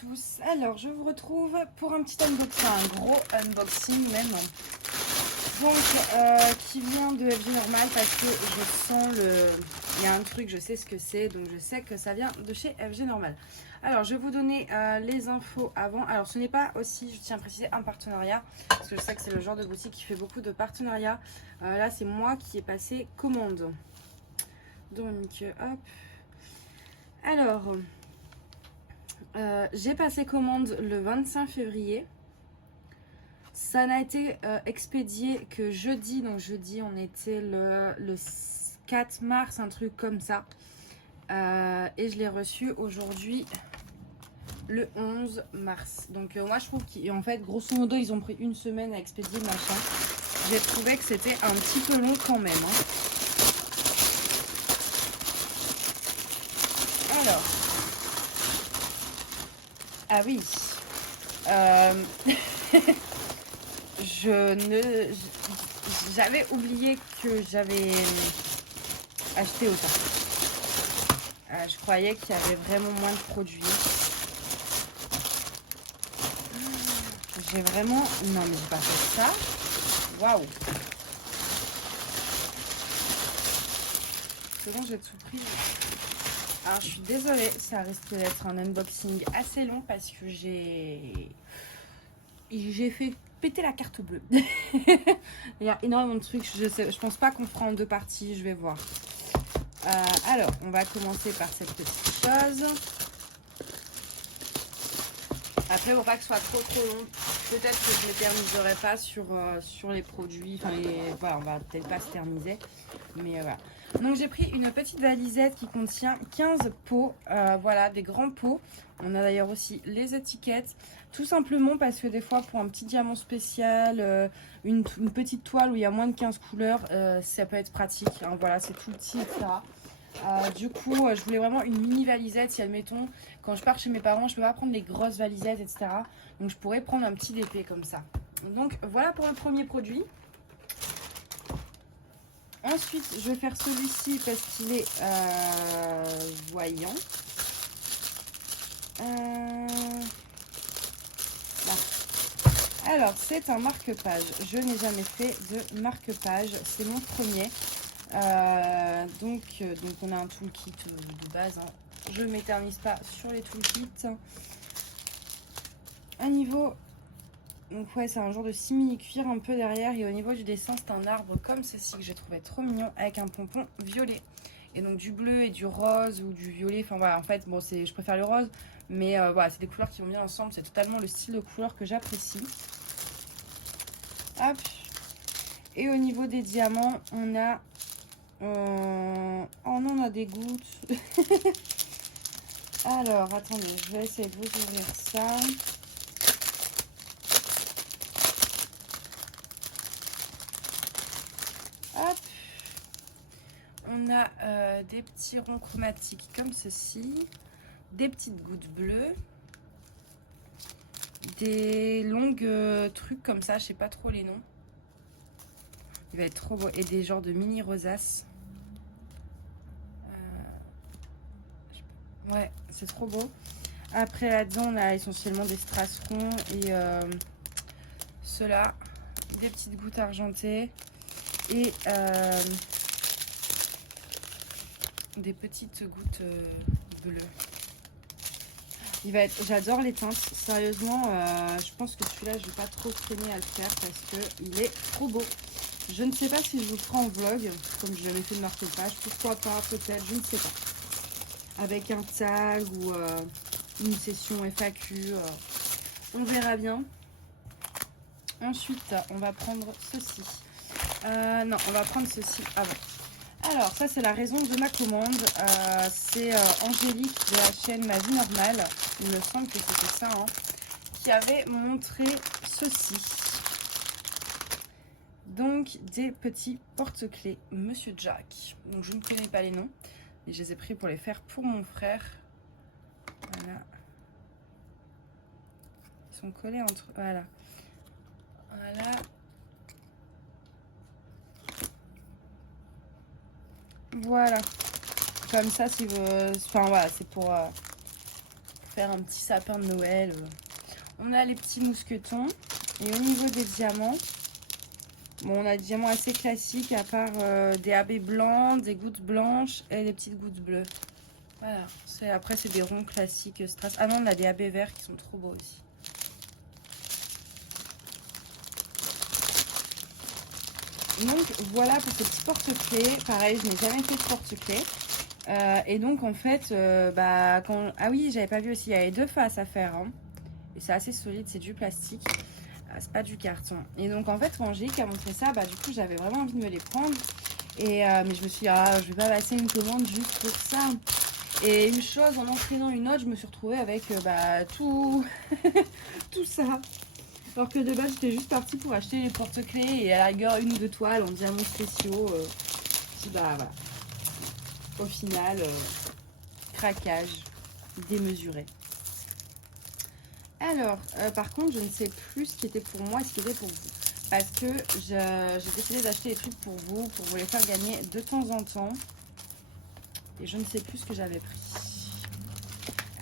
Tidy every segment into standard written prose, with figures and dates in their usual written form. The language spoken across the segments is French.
tous, alors je vous retrouve pour un petit unboxing, un gros unboxing même, donc qui vient de FG Normal parce que je sens il y a un truc, je sais ce que c'est, donc je sais que ça vient de chez FG Normal. Alors je vais vous donner les infos avant. Alors ce n'est pas aussi, je tiens à préciser, un partenariat, parce que je sais que c'est le genre de boutique qui fait beaucoup de partenariats. Là c'est moi qui ai passé commande. Donc hop. Alors... j'ai passé commande le 25 février. Ça n'a été expédié que jeudi. Donc jeudi, on était le 4 mars, un truc comme ça. Et je l'ai reçu aujourd'hui, le 11 mars. Donc moi, je trouve qu'en fait, grosso modo, ils ont pris une semaine à expédier le machin. J'ai trouvé que c'était un petit peu long quand même. Hein. Alors. Ah oui. J'avais oublié que j'avais acheté autant. Je croyais qu'il y avait vraiment moins de produits. J'ai vraiment... Non mais j'ai pas fait ça. Waouh. C'est bon, j'ai tout pris. Alors je suis désolée, ça risque d'être un unboxing assez long parce que j'ai fait péter la carte bleue. Il y a énormément de trucs, je pense pas qu'on fera en deux parties, je vais voir. Alors, on va commencer par cette petite chose. Après, pour pas que ce soit trop long, peut-être que je ne m'éterniserai pas sur les produits. Enfin, voilà, on va peut-être pas s'éterniser. Mais voilà. Donc, j'ai pris une petite valisette qui contient 15 pots. Voilà, des grands pots. On a d'ailleurs aussi les étiquettes. Tout simplement parce que des fois, pour un petit diamant spécial, une petite toile où il y a moins de 15 couleurs, ça peut être pratique. Hein, voilà, c'est tout petit, etc. Du coup, je voulais vraiment une mini valisette. Si, admettons, quand je pars chez mes parents, je peux pas prendre les grosses valisettes, etc. Donc, je pourrais prendre un petit DP comme ça. Donc, voilà pour le premier produit. Ensuite, je vais faire celui-ci parce qu'il est voyant. Là. Alors, c'est un marque-page. Je n'ai jamais fait de marque-page. C'est mon premier. Donc on a un toolkit de base. Hein. Je ne m'éternise pas sur les toolkits. À niveau... Donc ouais, c'est un genre de simili-cuir un peu derrière. Et au niveau du dessin, c'est un arbre comme ceci que j'ai trouvé trop mignon avec un pompon violet. Et donc du bleu et du rose ou du violet. Enfin voilà, en fait, bon, je préfère le rose. Mais voilà, c'est des couleurs qui vont bien ensemble. C'est totalement le style de couleur que j'apprécie. Hop. Et au niveau des diamants, on a... Oh non, on a des gouttes. Alors, attendez, je vais essayer de vous ouvrir ça. Hop. On a des petits ronds chromatiques comme ceci. Des petites gouttes bleues. Des longues trucs comme ça, je sais pas trop les noms. Il va être trop beau. Et des genres de mini rosaces. Ouais, c'est trop beau. Après, là-dedans, on a essentiellement des strass ronds et ceux-là, des petites gouttes argentées et des petites gouttes bleues. J'adore les teintes. Sérieusement, je pense que celui-là, je vais pas trop traîner à le faire parce que il est trop beau. Je ne sais pas si je vous ferai en vlog, comme je l'avais fait de marque-page. Pourquoi pas, peut-être, je ne sais pas. Avec un tag ou une session FAQ, on verra bien. Ensuite, on va prendre ceci. Non, on va prendre ceci avant. Alors, ça, c'est la raison de ma commande. C'est Angélique de la chaîne Ma Vie Normale. Il me semble que c'était ça, hein, qui avait montré ceci. Donc, des petits porte-clés Monsieur Jack. Donc, je ne connais pas les noms. Et je les ai pris pour les faire pour mon frère. Voilà. Ils sont collés entre... Voilà. Voilà. Voilà. Comme ça, si vous... Enfin, voilà, c'est pour faire un petit sapin de Noël. On a les petits mousquetons. Et au niveau des diamants, bon, on a des diamants assez classiques à part des AB blancs, des gouttes blanches et des petites gouttes bleues. Voilà. Après, c'est des ronds classiques strass. Ah non, on a des AB verts qui sont trop beaux aussi. Donc voilà pour ce petit porte-clés. Pareil, je n'ai jamais fait de porte-clés. Et donc en fait, ah oui, j'avais pas vu aussi, il y avait 2 faces à faire. Hein. Et c'est assez solide, c'est du plastique. C'est pas du carton. Et donc en fait, quand Angélique a montré ça, du coup j'avais vraiment envie de me les prendre. Et mais je me suis dit, je vais pas passer une commande juste pour ça. Et une chose, en entraînant une autre, je me suis retrouvée avec tout, tout ça. Alors que de base, j'étais juste partie pour acheter les porte-clés et à la rigueur, une ou 2 toiles en diamants spéciaux. Puis voilà. Au final, craquage démesuré. Alors, par contre, je ne sais plus ce qui était pour moi et ce qui était pour vous. Parce que j'ai décidé d'acheter des trucs pour vous les faire gagner de temps en temps. Et je ne sais plus ce que j'avais pris.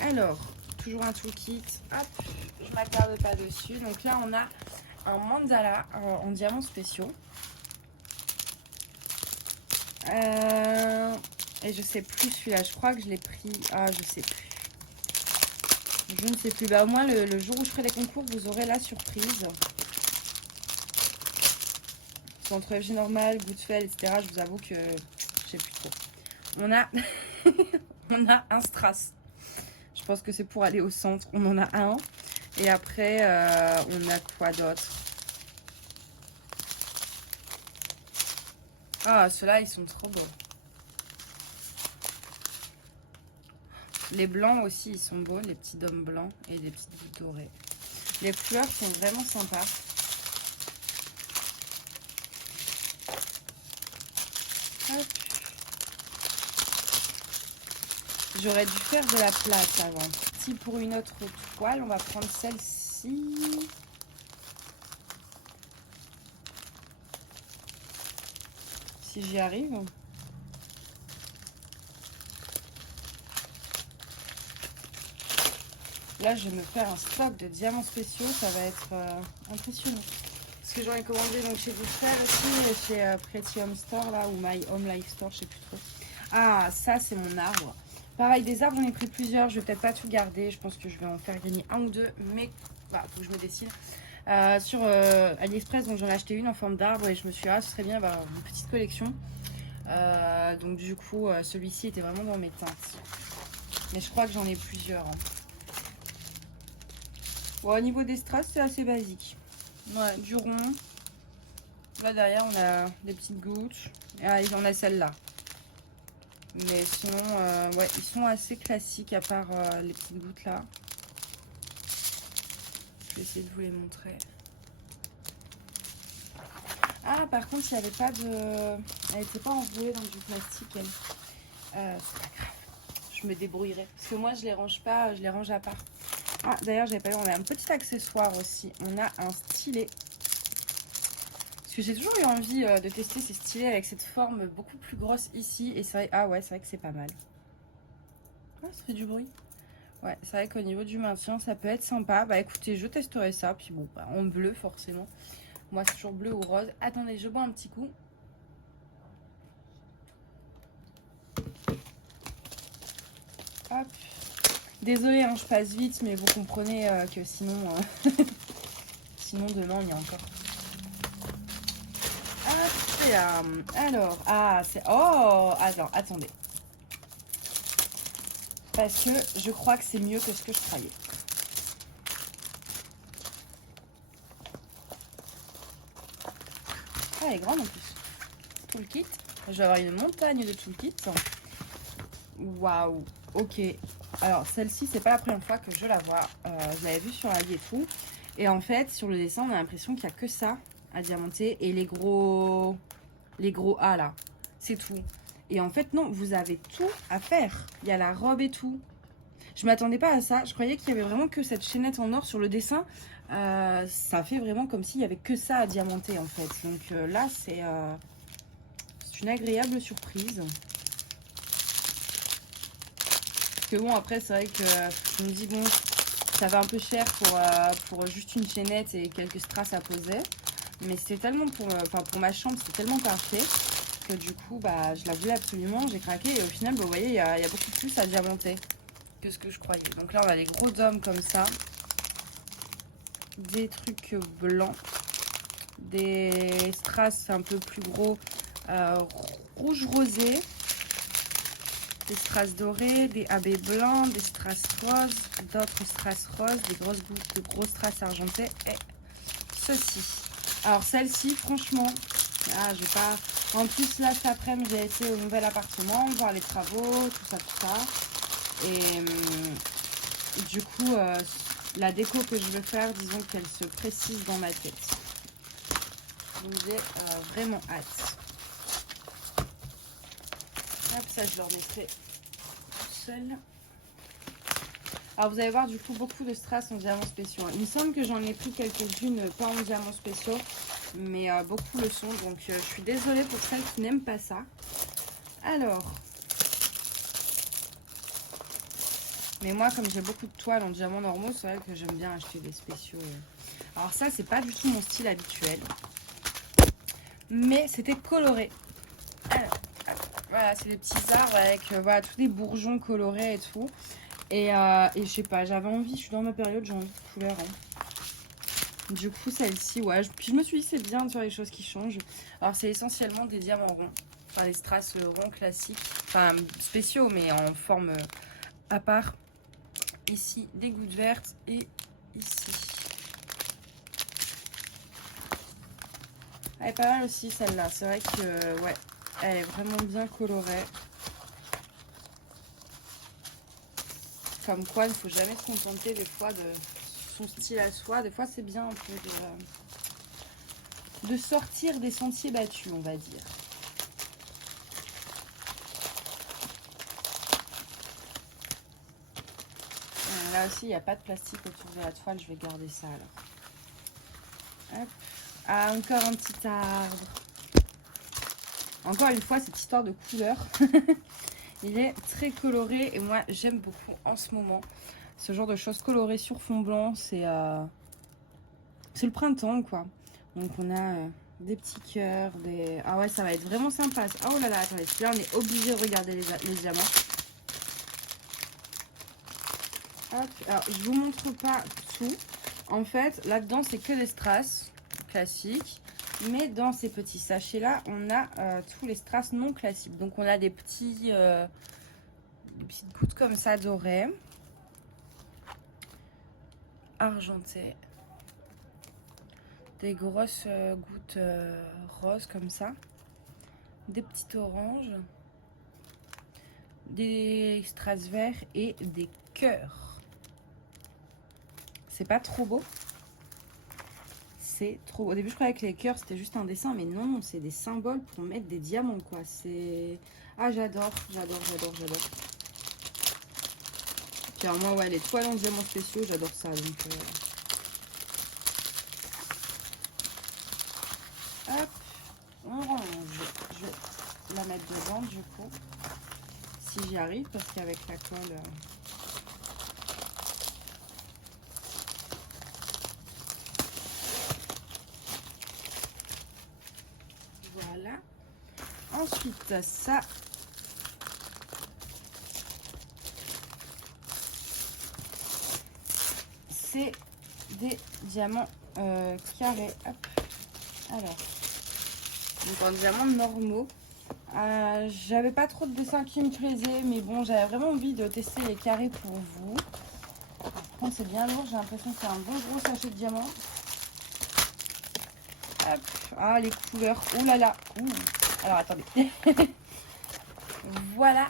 Alors, toujours un toolkit. Hop, je m'attarde pas dessus. Donc là, on a un mandala en diamants spéciaux. Et je sais plus celui-là. Je crois que je l'ai pris. Ah, je sais plus. Je ne sais plus. Au moins, le jour où je ferai les concours, vous aurez la surprise. Entre FG normal, Goodfell, etc. Je vous avoue que je sais plus trop. On a, on a un strass. Je pense que c'est pour aller au centre. On en a un. Et après, on a quoi d'autre? Ah, ceux-là, ils sont trop beaux. Les blancs aussi, ils sont beaux. Les petits dômes blancs et les petites gouttes dorées. Les couleurs sont vraiment sympas. Hop. J'aurais dû faire de la place avant. Si pour une autre toile, on va prendre celle-ci. Si j'y arrive. Là, je vais me faire un stock de diamants spéciaux. Ça va être impressionnant. Parce que j'en ai commandé donc chez Goodfell aussi et chez Pretty Home Store là, ou My Home Life Store, je sais plus trop. Ah, ça c'est mon arbre. Pareil, des arbres, j'en ai pris plusieurs. Je vais peut-être pas tout garder. Je pense que je vais en faire gagner un ou deux. Mais voilà, faut que je me décide. Sur AliExpress, donc j'en ai acheté une en forme d'arbre. Et je me suis dit, ce serait bien d'avoir une petite collection. Donc du coup, celui-ci était vraiment dans mes teintes. Mais je crois que j'en ai plusieurs. Hein. Bon, au niveau des strass, c'est assez basique. Ouais, du rond. Là derrière, on a des petites gouttes. Et on a celle-là. Mais sinon, ouais, ils sont assez classiques à part les petites gouttes là. Je vais essayer de vous les montrer. Ah, par contre, il n'y avait pas de... Elle n'était pas enroulée dans du plastique, elle. C'est pas grave. Je me débrouillerai. Parce que moi, je les range pas, je les range à part. Ah, d'ailleurs, j'avais pas vu, on a un petit accessoire aussi. On a un stylet. Parce que j'ai toujours eu envie de tester ces stylets avec cette forme beaucoup plus grosse ici. Et c'est vrai, ah ouais, c'est vrai que c'est pas mal. Ah, ça fait du bruit. Ouais, c'est vrai qu'au niveau du maintien, ça peut être sympa. Bah écoutez, je testerai ça. Puis bon, en bleu forcément. Moi, c'est toujours bleu ou rose. Attendez, je bois un petit coup. Hop. Désolée, hein, je passe vite, mais vous comprenez que sinon... sinon, demain, il y a encore... Alors, c'est... Oh, alors, attendez. Parce que je crois que c'est mieux que ce que je croyais. Ah, elle est grande en plus. Toolkit. Je vais avoir une montagne de toolkits. Waouh. Ok. Alors, celle-ci, c'est pas la première fois que je la vois. Je l'avais vue sur Ali et tout. Et en fait, sur le dessin, on a l'impression qu'il n'y a que ça à diamanter. Et les gros A, là. C'est tout. Et en fait, non, vous avez tout à faire. Il y a la robe et tout. Je m'attendais pas à ça. Je croyais qu'il y avait vraiment que cette chaînette en or sur le dessin. Ça fait vraiment comme s'il y avait que ça à diamanter, en fait. Donc là, c'est une agréable surprise. que bon, après, c'est vrai que je me dis, bon, ça va un peu cher pour juste une chaînette et quelques strass à poser. Mais c'était tellement pour ma chambre, c'était tellement parfait que du coup, bah, je la voulais absolument. J'ai craqué et au final, bah, vous voyez, il y a beaucoup plus à diamanter que ce que je croyais. Donc là, on a les gros dômes comme ça. Des trucs blancs. Des strass un peu plus gros, rouge rosé. Des strass dorés, des AB blancs, des strass roses, d'autres strass roses, des grosses boucles de gros strass argentés et ceci. Alors celle-ci, franchement, je vais pas. En plus là cet après-midi j'ai été au nouvel appartement, voir les travaux, tout ça. Et du coup, la déco que je veux faire, disons qu'elle se précise dans ma tête. Donc j'ai vraiment hâte. Hop, ça je le remettrai tout seul. Alors vous allez voir du coup beaucoup de strass en diamants spéciaux. Il me semble que j'en ai pris quelques-unes pas en diamants spéciaux, mais beaucoup le sont. Donc je suis désolée pour celles qui n'aiment pas ça. Alors, mais moi comme j'ai beaucoup de toiles en diamants normaux, c'est vrai que j'aime bien acheter des spéciaux. Alors ça c'est pas du tout mon style habituel, mais c'était coloré. Alors, voilà, c'est des petits arbres avec voilà, tous des bourgeons colorés et tout. Et je sais pas, j'avais envie, je suis dans ma période, j'ai envie de couleur. Du coup, celle-ci, ouais. Puis je me suis dit, c'est bien de faire les choses qui changent. Alors, c'est essentiellement des diamants ronds. Enfin, les strass ronds classiques. Enfin, spéciaux, mais en forme à part. Ici, des gouttes vertes. Et ici. Elle est pas mal aussi, celle-là. C'est vrai que, ouais, elle est vraiment bien colorée. Comme quoi, il ne faut jamais se contenter des fois de son style à soi. Des fois, c'est bien un peu de sortir des sentiers battus, on va dire. Là aussi, il n'y a pas de plastique autour de la toile. Je vais garder ça alors. Hop. Ah, encore un petit arbre. Encore une fois, cette histoire de couleur. Il est très coloré et moi, j'aime beaucoup en ce moment. Ce genre de choses colorées sur fond blanc, c'est le printemps, quoi. Donc, on a des petits cœurs, des... Ah ouais, ça va être vraiment sympa. Oh là là, attendez, là, on est obligé de regarder les diamants. Hop. Alors, je vous montre pas tout. En fait, là-dedans, c'est que des strass classiques. Mais dans ces petits sachets-là, on a tous les strass non classiques. Donc, on a des petites gouttes comme ça dorées, argentées. Des grosses gouttes roses comme ça. Des petites oranges. Des strass verts et des cœurs. C'est pas trop beau? C'est trop beau. Au début, je croyais que les cœurs, c'était juste un dessin, mais non, c'est des symboles pour mettre des diamants, quoi. C'est... Ah, j'adore. Puis alors, moi, ouais, les toiles en diamants spéciaux, j'adore ça. Donc, hop, on range. Je vais la mettre dedans, du coup. Si j'y arrive, parce qu'avec la colle... Voilà. Ensuite, ça... C'est des diamants carrés. Hop. Alors, donc en diamants normaux. J'avais pas trop de dessins qui me plaisaient, mais bon, j'avais vraiment envie de tester les carrés pour vous. Par contre, c'est bien lourd, j'ai l'impression que c'est un bon gros sachet de diamants. Hop. Ah, les couleurs. Ouh là là. Ouh. Alors, attendez. Voilà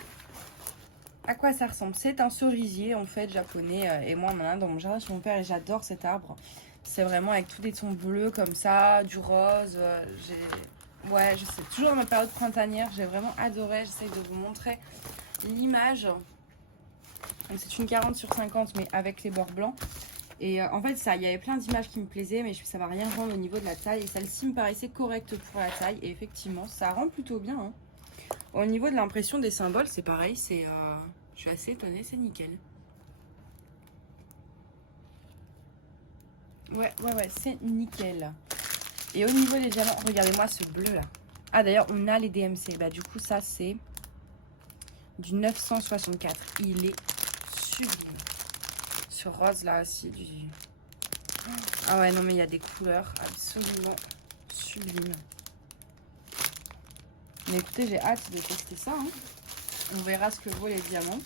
à quoi ça ressemble. C'est un cerisier, en fait, japonais. Et moi, on en a dans mon jardin chez mon père et j'adore cet arbre. C'est vraiment avec tous des tons bleus comme ça, du rose. Ouais, je sais, toujours dans ma période printanière, j'ai vraiment adoré. J'essaie de vous montrer l'image. C'est une 40/50, mais avec les bords blancs. Et en fait, ça, il y avait plein d'images qui me plaisaient, mais ça va rien rendre au niveau de la taille. Et celle-ci me paraissait correcte pour la taille. Et effectivement, ça rend plutôt bien. Hein. Au niveau de l'impression des symboles, c'est pareil. Je suis assez étonnée, c'est nickel. Ouais, c'est nickel. Et au niveau des diamants, regardez-moi ce bleu là. Ah d'ailleurs, on a les DMC. Bah du coup, ça c'est du 964. Il est sublime. Ce rose là aussi, du... Ah ouais, non mais il y a des couleurs absolument sublimes. Mais écoutez, j'ai hâte de tester ça. Hein. On verra ce que vaut les diamants.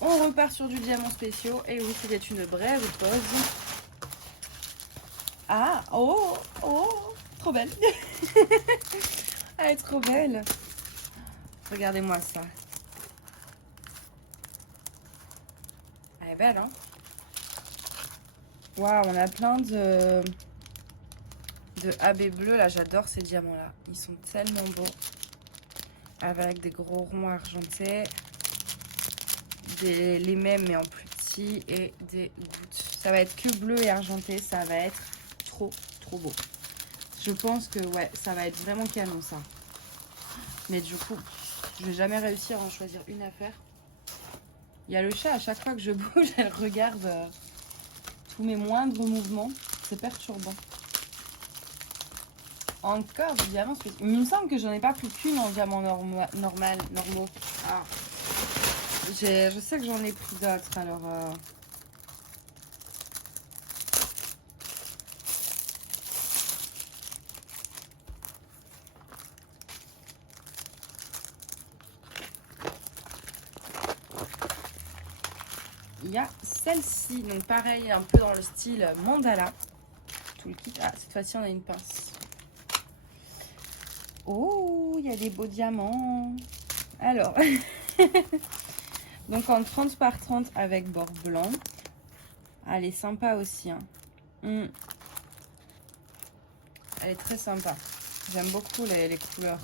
On repart sur du diamant spéciaux. Et oui, c'était une brève pause. Ah, oh, trop belle. Elle est trop belle. Regardez-moi ça. Elle est belle, hein. Waouh, on a plein de AB bleu. Là, j'adore ces diamants-là. Ils sont tellement beaux. Avec des gros ronds argentés. Les mêmes, mais en plus petit. Et des gouttes. Ça va être que bleu et argenté. Ça va être trop beau. Je pense que, ouais, ça va être vraiment canon, ça. Mais du coup, je vais jamais réussir à en choisir une à faire. Il y a le chat, à chaque fois que je bouge, elle regarde tous mes moindres mouvements. C'est perturbant. Encore du diamant spécial. Il me semble que j'en ai pas plus qu'une en diamant normaux. Ah. Je sais que j'en ai pris d'autres, alors... Il y a celle-ci, donc pareil, un peu dans le style mandala. Tout le kit. Ah, cette fois-ci, on a une pince. Oh, il y a des beaux diamants. Alors, donc en 30 par 30 avec bord blanc. Ah, elle est sympa aussi. Hein. Elle est très sympa. J'aime beaucoup les couleurs.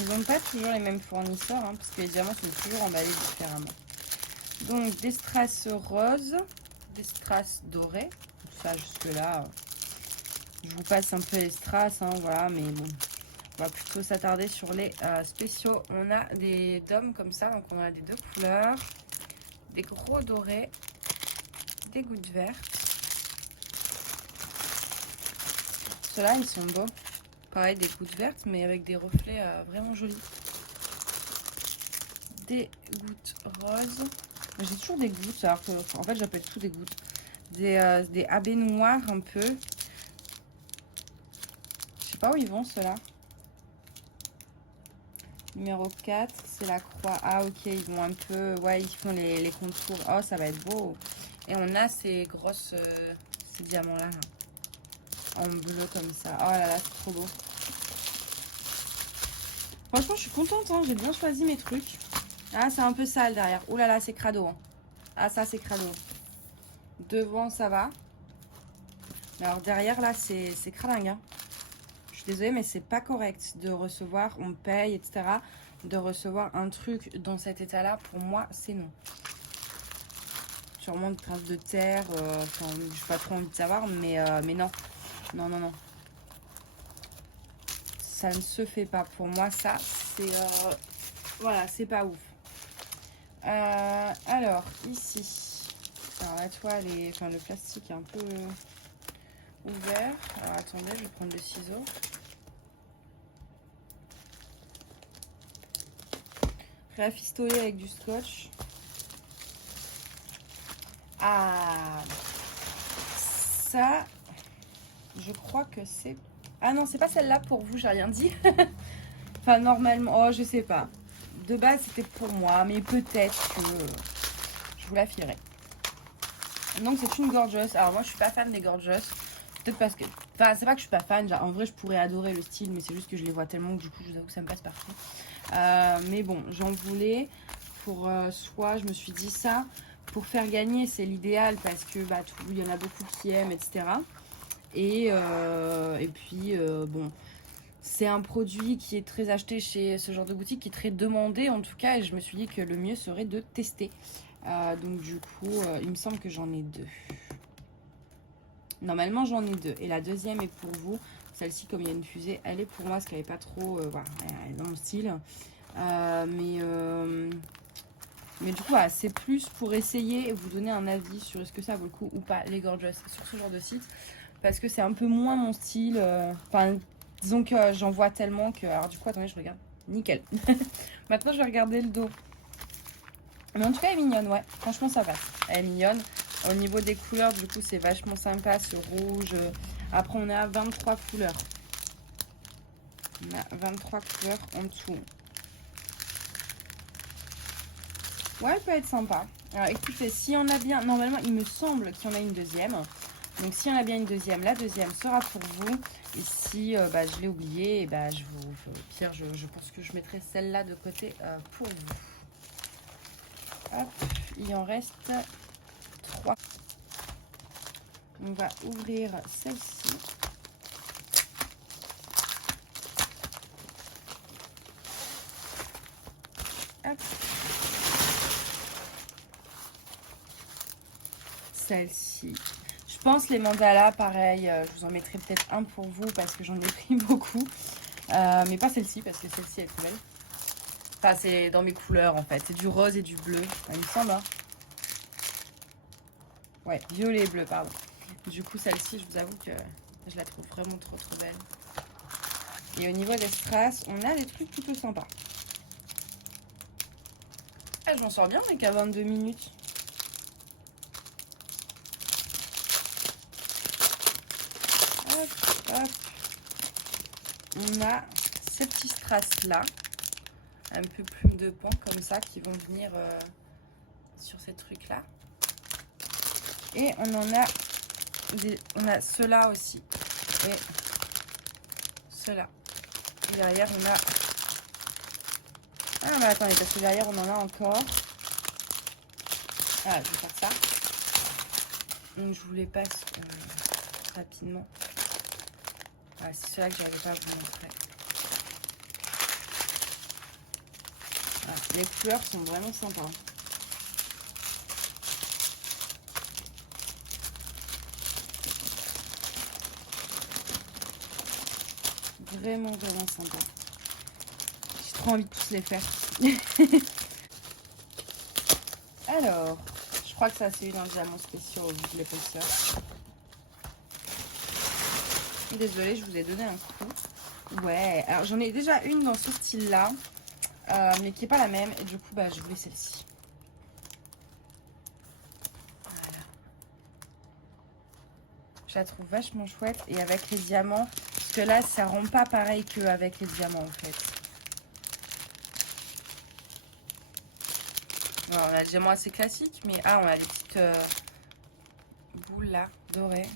Ils n'ont pas toujours les mêmes fournisseurs, hein, parce que les diamants sont toujours emballés différemment. Donc des strass roses, des strass dorés. Tout ça jusque là, je vous passe un peu les strass, hein, voilà, mais bon, on va plutôt s'attarder sur les spéciaux. On a des dômes comme ça, donc on a des deux couleurs, des gros dorés, des gouttes vertes. Ceux-là, ils sont beaux. Pareil, des gouttes vertes, mais avec des reflets vraiment jolis. Des gouttes roses. J'ai toujours des gouttes, alors que, en fait, j'appelle tout des gouttes. Des AB noirs un peu. Je sais pas où ils vont, ceux-là. Numéro 4, c'est la croix. Ah, ok, ils vont un peu... Ouais, ils font les contours. Oh, ça va être beau. Et on a ces grosses... ces diamants-là, là. En bleu comme ça. Oh là là, c'est trop beau. Franchement, je suis contente, hein. J'ai bien choisi mes trucs. Ah, c'est un peu sale derrière. Oh là là, c'est crado. Hein. Ah, ça, c'est crado. Devant, ça va. Mais alors derrière, là, c'est cradingue. Hein. Je suis désolée, mais c'est pas correct de recevoir, on paye, etc. De recevoir un truc dans cet état-là, pour moi, c'est non. Sûrement de traces de terre. Enfin, je n'ai pas trop envie de savoir, mais non. Non. Ça ne se fait pas. Pour moi, ça, c'est... voilà, c'est pas ouf. Alors, ici. Alors, la toile est... Enfin, le plastique est un peu ouvert. Alors, attendez, je vais prendre le ciseau. Rafistolé avec du scotch. Ah, ça, je crois que c'est... Ah non, c'est pas celle-là pour vous, j'ai rien dit. Enfin, normalement, oh, je sais pas. De base, c'était pour moi, mais peut-être que je vous la filerai. Donc, c'est une gorgeous. Alors, moi, je suis pas fan des gorgeous. Peut-être parce que... Enfin, c'est pas que je suis pas fan. Genre, en vrai, je pourrais adorer le style, mais c'est juste que je les vois tellement que du coup, je vous avoue que ça me passe partout. Mais bon, j'en voulais pour soit, je me suis dit ça... Pour faire gagner, c'est l'idéal parce que bah, il y en a beaucoup qui aiment, etc. Et puis, bon, c'est un produit qui est très acheté chez ce genre de boutique, qui est très demandé en tout cas. Et je me suis dit que le mieux serait de tester. Donc du coup, il me semble que j'en ai deux. Normalement, j'en ai 2. Et la deuxième est pour vous. Celle-ci, comme il y a une fusée, elle est pour moi parce qu'elle n'est pas trop... voilà, elle est dans mon style. Mais du coup, voilà, c'est plus pour essayer et vous donner un avis sur est-ce que ça vaut le coup ou pas, les Gorgeous, sur ce genre de site. Parce que c'est un peu moins mon style. Enfin, disons que j'en vois tellement que... Alors du coup, attendez, je regarde. Nickel. Maintenant, je vais regarder le dos. Mais en tout cas, elle est mignonne, ouais. Franchement, ça passe. Elle est mignonne. Au niveau des couleurs, du coup, c'est vachement sympa. Ce rouge. Après, on est à 23 couleurs. On a 23 couleurs en dessous. Ouais, elle peut être sympa. Alors, écoutez, s'il y en a bien... Normalement, il me semble qu'il y en a une deuxième. Donc, s'il y en a bien une deuxième, la deuxième sera pour vous. Et si je l'ai oublié, au pire, je pense que je mettrai celle-là de côté pour vous. Hop, il en reste 3. On va ouvrir celle-ci. Hop. Celle-ci. Je pense les mandalas, pareil, je vous en mettrai peut-être un pour vous parce que j'en ai pris beaucoup. Mais pas celle-ci parce que celle-ci elle est trop belle. Enfin, c'est dans mes couleurs en fait. C'est du rose et du bleu, il me semble. Hein. Ouais, violet et bleu, pardon. Du coup, celle-ci, je vous avoue que je la trouve vraiment trop belle. Et au niveau des strass, on a des trucs plutôt sympas. Ah, je m'en sors bien, mais qu'à 22 minutes. Hop, hop. On a ces petits strass là. Un peu plume de pan comme ça qui vont venir sur ces trucs là. Et on en a on a ceux-là aussi. Et ceux-là. Et derrière on a... Ah mais attendez, parce que derrière on en a encore. Ah, je vais faire ça. Donc je vous les passe rapidement. Ah, c'est ceux-là que j'arrive pas à vous montrer. Ah, les couleurs sont vraiment sympas. Vraiment sympa. J'ai trop envie de tous les faire. Alors, je crois que ça c'est eu dans le diamant spéciaux au vu de l'épaisseur. Désolée, je vous ai donné un coup. Ouais, alors j'en ai déjà une dans ce style-là, mais qui n'est pas la même. Et du coup, je voulais celle-ci. Voilà. Je la trouve vachement chouette. Et avec les diamants, parce que là, ça rend pas pareil qu'avec les diamants en fait. Alors, on a le diamant assez classique, mais on a des petites boules là, dorées.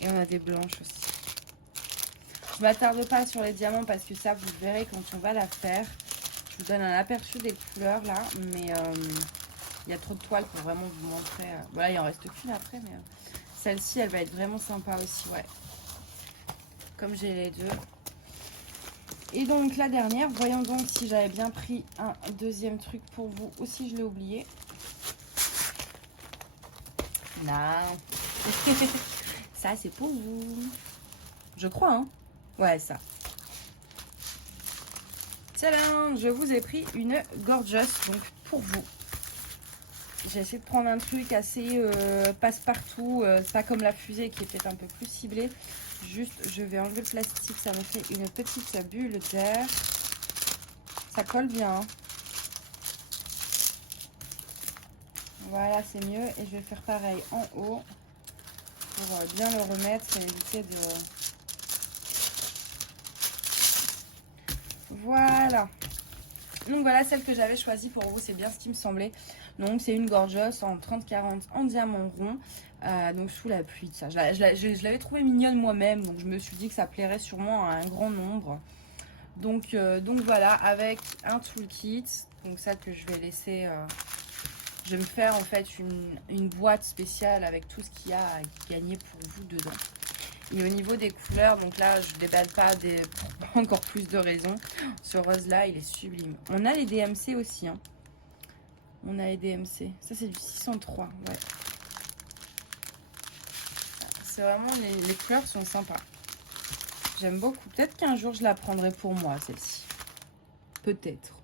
Et on a des blanches aussi. Je m'attarde pas sur les diamants parce que ça, vous verrez quand on va la faire. Je vous donne un aperçu des couleurs là, mais il y a trop de toiles pour vraiment vous montrer. Voilà, il en reste qu'une après, mais celle-ci, elle va être vraiment sympa aussi, ouais. Comme j'ai les deux. Et donc la dernière, voyons donc si j'avais bien pris un deuxième truc pour vous ou si je l'ai oublié. Non. Ça, c'est pour vous. Je crois, hein. Ouais, ça. Tadam, je vous ai pris une Gorgeous, donc pour vous. J'ai essayé de prendre un truc assez passe-partout, pas comme la fusée qui est peut-être un peu plus ciblée. Juste, je vais enlever le plastique, ça me fait une petite bulle d'air. Ça colle bien. Hein. Voilà, c'est mieux. Et je vais faire pareil en haut pour bien le remettre et éviter de... Voilà. Donc voilà, celle que j'avais choisie pour vous, c'est bien ce qui me semblait. Donc c'est une Gorgeous en 30-40 en diamant rond. Donc sous la pluie de ça. Je l'avais trouvée mignonne moi-même, donc je me suis dit que ça plairait sûrement à un grand nombre. Donc voilà, avec un toolkit. Donc ça que je vais laisser... je vais me faire en fait une boîte spéciale avec tout ce qu'il y a à gagner pour vous dedans. Et au niveau des couleurs, donc là, je ne déballe pas pour encore plus de raisons. Ce rose-là, il est sublime. On a les DMC aussi. Hein. On a les DMC. Ça, c'est du 603. Ouais. C'est vraiment, les couleurs sont sympas. J'aime beaucoup. Peut-être qu'un jour, je la prendrai pour moi, celle-ci. Peut-être.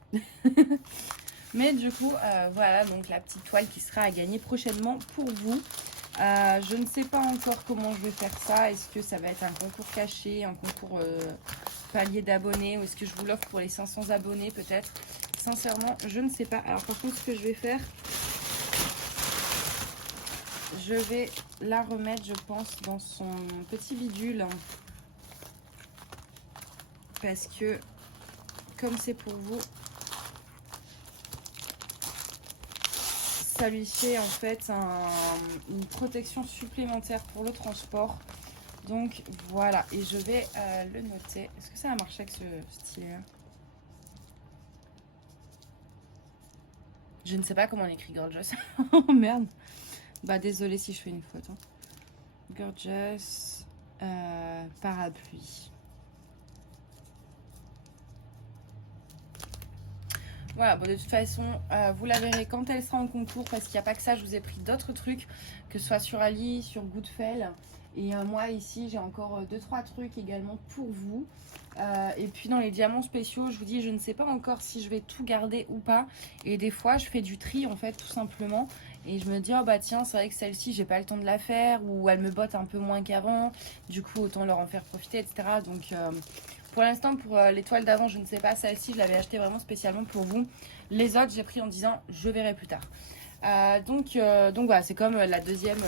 Mais du coup, voilà, donc la petite toile qui sera à gagner prochainement pour vous. Je ne sais pas encore comment je vais faire ça. Est-ce que ça va être un concours caché, un concours palier d'abonnés, ou est-ce que je vous l'offre pour les 500 abonnés peut-être? Sincèrement, je ne sais pas. Alors par contre, ce que je vais faire, je vais la remettre, je pense, dans son petit bidule. Parce que, comme c'est pour vous, ça lui fait en fait une protection supplémentaire pour le transport. Donc voilà, et je vais le noter. Est-ce que ça a marché avec ce stylet là? Je ne sais pas comment on écrit Gorgeous. Oh merde. Bah désolé si je fais une faute. Hein. Gorgeous parapluie. Voilà, bon, de toute façon, vous la verrez quand elle sera en concours, parce qu'il n'y a pas que ça, je vous ai pris d'autres trucs, que ce soit sur Ali, sur Goodfell. Et moi, ici, j'ai encore 2-3 trucs également pour vous. Et puis, dans les diamants spéciaux, je vous dis, je ne sais pas encore si je vais tout garder ou pas. Et des fois, je fais du tri, en fait, tout simplement. Et je me dis, oh bah tiens, c'est vrai que celle-ci, j'ai pas le temps de la faire, ou elle me botte un peu moins qu'avant. Du coup, autant leur en faire profiter, etc. Donc... pour l'instant, pour l'étoile d'avant, je ne sais pas. Celle-ci, je l'avais achetée vraiment spécialement pour vous. Les autres, j'ai pris en disant, je verrai plus tard. Donc voilà, c'est comme la deuxième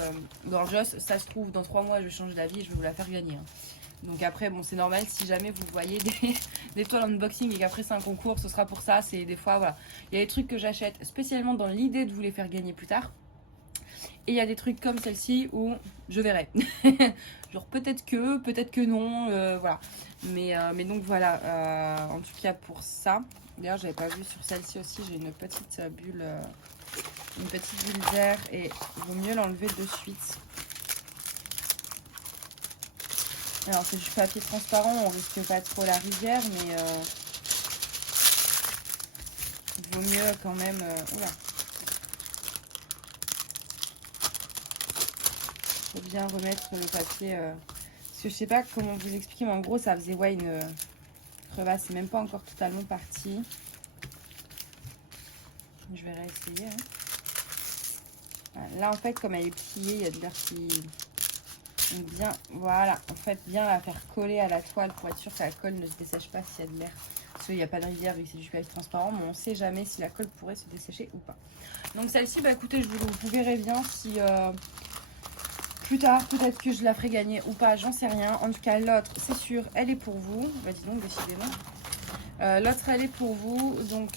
Gorgeous. Ça se trouve, dans 3 mois, je change d'avis et je vais vous la faire gagner. Hein. Donc après, bon, c'est normal. Si jamais vous voyez des toiles unboxing et qu'après c'est un concours, ce sera pour ça. C'est des fois, voilà. Il y a des trucs que j'achète spécialement dans l'idée de vous les faire gagner plus tard. Et il y a des trucs comme celle-ci où je verrai. Genre peut-être que non, voilà. Mais donc voilà, en tout cas pour ça. D'ailleurs, j'avais pas vu sur celle-ci aussi, j'ai une petite bulle d'air et il vaut mieux l'enlever de suite. Alors c'est du papier transparent, on risque pas trop la rivière, mais il vaut mieux quand même. Oula. Faut bien remettre le papier. Parce que je sais pas comment vous expliquer, mais en gros ça faisait ouais, une crevasse. C'est même pas encore totalement parti. Je vais réessayer. Hein. Voilà. Là en fait comme elle est pliée, il y a de l'air qui bien. Voilà, en fait bien la faire coller à la toile pour être sûr que la colle ne se dessèche pas s'il y a de l'air. Parce qu'il n'y a pas de rivière vu que c'est du papier transparent, mais on sait jamais si la colle pourrait se dessécher ou pas. Donc celle-ci, bah écoutez, vous verrez bien si... plus tard, peut-être que je la ferai gagner ou pas, j'en sais rien. En tout cas, l'autre, c'est sûr, elle est pour vous. Bah dis donc, décidément. L'autre, elle est pour vous. Donc,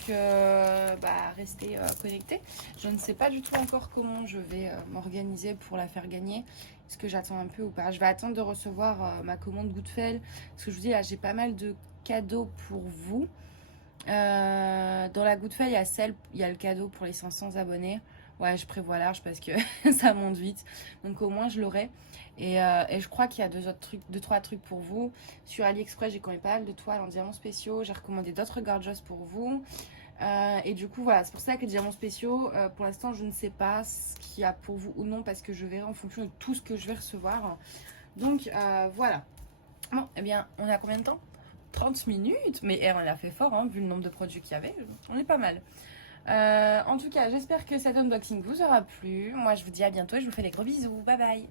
restez connectés. Je ne sais pas du tout encore comment je vais m'organiser pour la faire gagner. Est-ce que j'attends un peu ou pas? Je vais attendre de recevoir ma commande Goodfell. Parce que je vous dis, là, j'ai pas mal de cadeaux pour vous. Dans la Goodfell, il y a le cadeau pour les 500 abonnés. Ouais, je prévois large parce que ça monte vite. Donc au moins je l'aurai. Et je crois qu'il y a 2-3 trucs pour vous. Sur AliExpress, j'ai quand même pas mal de toiles en diamants spéciaux. J'ai recommandé d'autres Gorgeous pour vous. Et du coup, voilà, c'est pour ça que les diamants spéciaux, pour l'instant, je ne sais pas ce qu'il y a pour vous ou non parce que je verrai en fonction de tout ce que je vais recevoir. Donc voilà. Bon, eh bien, on a combien de temps? 30 minutes, mais on a fait fort, hein, vu le nombre de produits qu'il y avait. On est pas mal. En tout cas, j'espère que cet unboxing vous aura plu. Moi, je vous dis à bientôt et je vous fais des gros bisous. Bye bye!